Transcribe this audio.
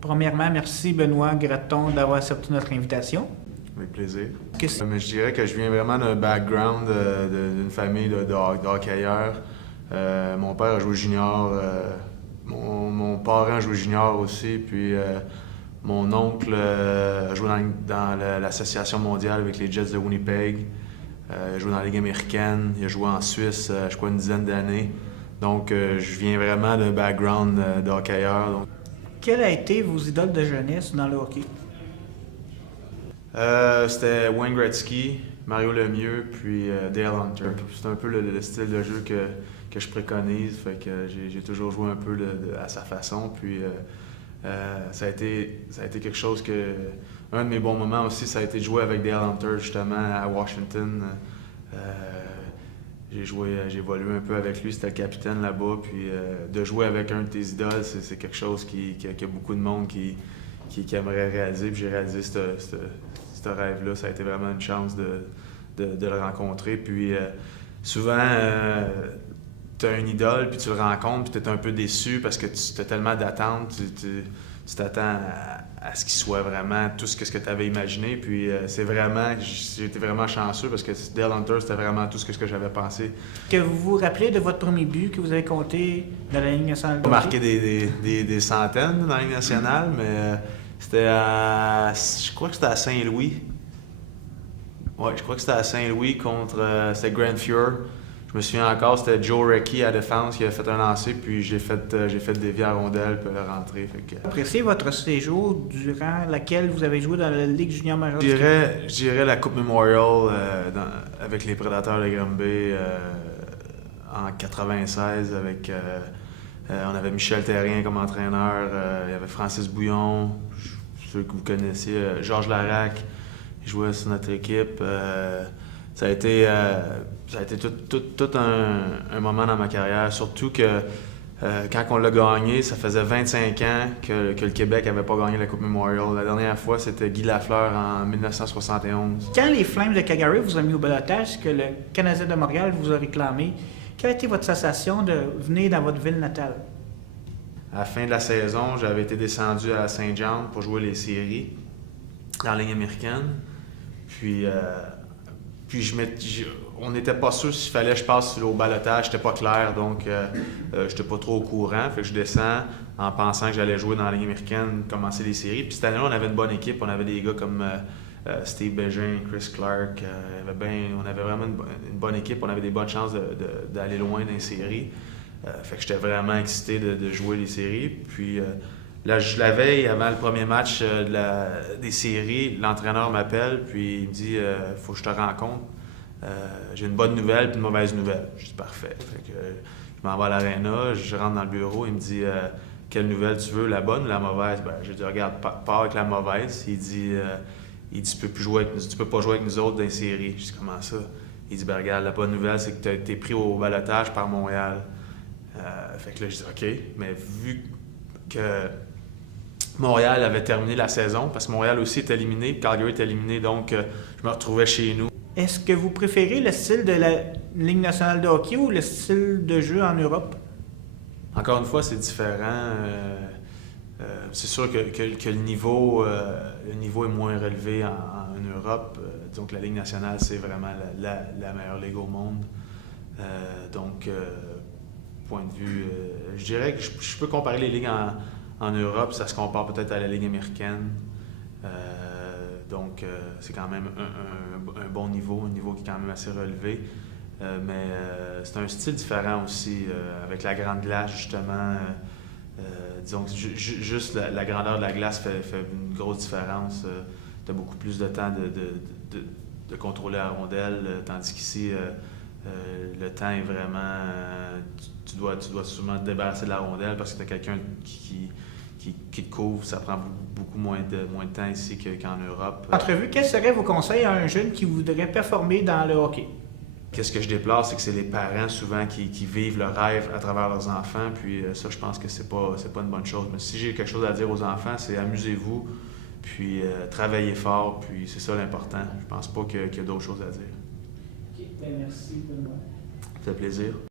Premièrement, merci Benoît Gratton d'avoir accepté notre invitation. Avec plaisir. Mais Je dirais que je viens vraiment d'un background d'une famille de hockeyeurs. Mon père a joué junior, mon parent a joué junior aussi, puis mon oncle a joué dans l'association mondiale avec les Jets de Winnipeg. Il a joué dans la Ligue américaine, il a joué en Suisse, je crois, une dizaine d'années. Donc, je viens vraiment d'un background de hockeyeur. quelles a été vos idoles de jeunesse dans le hockey? C'était Wayne Gretzky, Mario Lemieux, puis Dale Hunter. C'est un peu le style de jeu que je préconise, fait que j'ai toujours joué un peu à sa façon. Puis ça a été quelque chose que... Un de mes bons moments aussi, ça a été de jouer avec Dale Hunter, justement, à Washington. J'ai évolué un peu avec lui, c'était le capitaine là-bas. Puis de jouer avec un de tes idoles, c'est quelque chose qu'il y a beaucoup de monde qui aimerait réaliser. Puis j'ai réalisé ce rêve-là. Ça a été vraiment une chance de le rencontrer. Puis souvent, tu as une idole, puis tu le rencontres, puis tu es un peu déçu parce que tu as tellement d'attentes. Tu t'attends à ce qu'il soit vraiment tout ce que tu avais imaginé. Puis j'ai été vraiment chanceux parce que Dale Hunter, c'était vraiment tout ce que j'avais pensé. Que vous vous rappelez de votre premier but que vous avez compté dans la Ligue nationale de J'ai hockey? marqué des centaines dans la Ligue nationale, mais je crois que c'était à Saint-Louis. Ouais, je crois que c'était à Saint-Louis contre c'était Grand Fuhr. Je me souviens encore, c'était Joe Recchi à défense qui avait fait un lancer, puis j'ai fait dévier à rondelle puis rentrer. Appréciez votre séjour durant laquelle vous avez joué dans la Ligue junior majeure. Je dirais la Coupe Memorial avec les Prédateurs de Granby en 96 avec on avait Michel Therrien comme entraîneur, il y avait Francis Bouillon, ceux que vous connaissiez, Georges Larac, il jouait sur notre équipe. Ça a été tout un moment dans ma carrière, surtout que quand on l'a gagné, ça faisait 25 ans que le Québec n'avait pas gagné la Coupe Memorial. La dernière fois, c'était Guy Lafleur en 1971. Quand les Flames de Calgary vous ont mis au balotage, que le Canadien de Montréal vous a réclamé, quelle a été votre sensation de venir dans votre ville natale? À la fin de la saison, j'avais été descendu à Saint John pour jouer les séries dans la Ligue américaine. Puis on n'était pas sûr s'il fallait que je passe au balotage, c'était pas clair, donc je n'étais pas trop au courant. Fait que je descends en pensant que j'allais jouer dans la Ligue américaine, commencer les séries. Puis cette année-là, on avait une bonne équipe, on avait des gars comme Steve Bégin, Chris Clark. On avait vraiment une bonne équipe, on avait des bonnes chances d'aller loin dans les séries. Fait que j'étais vraiment excité de jouer les séries. Puis la veille, avant le premier match des séries, l'entraîneur m'appelle, puis il me dit faut que je te rencontre. J'ai une bonne nouvelle puis une mauvaise nouvelle. Je dis parfait. Fait que, je m'en vais à l'aréna, je rentre dans le bureau, il me dit quelle nouvelle tu veux, la bonne ou la mauvaise? Ben, j'ai dit regarde, pars avec la mauvaise. Il dit tu peux pas jouer avec nous autres dans les séries. Je dis comment ça? Il dit ben, regarde, la bonne nouvelle, c'est que tu as été pris au balotage par Montréal. Fait que là, je dis OK, mais vu que Montréal avait terminé la saison, parce que Montréal aussi est éliminé, Calgary est éliminé, donc je me retrouvais chez nous. Est-ce que vous préférez le style de la Ligue nationale de hockey ou le style de jeu en Europe? Encore une fois, c'est différent. C'est sûr que le niveau est moins relevé en Europe. Disons que la Ligue nationale, c'est vraiment la meilleure ligue au monde. Donc, point de vue, je dirais que je peux comparer les ligues en Europe, ça se compare peut-être à la Ligue américaine. Donc, c'est quand même un bon niveau, un niveau qui est quand même assez relevé. Mais c'est un style différent aussi, avec la grande glace, justement. Disons que juste la grandeur de la glace fait une grosse différence. Tu as beaucoup plus de temps de contrôler la rondelle, tandis qu'ici, le temps est vraiment... tu dois sûrement te débarrasser de la rondelle parce que tu as quelqu'un qui te couvre. Ça prend beaucoup moins de temps ici qu'en Europe. Entrevue, quels seraient vos conseils à un jeune qui voudrait performer dans le hockey? Qu'est-ce que je déplore, c'est que c'est les parents souvent qui vivent le rêve à travers leurs enfants. Puis ça, je pense que c'est pas une bonne chose. Mais si j'ai quelque chose à dire aux enfants, c'est amusez-vous, puis travaillez fort, puis c'est ça l'important. Je pense pas qu'il y a d'autres choses à dire. OK, bien, merci Benoît. Ça fait plaisir.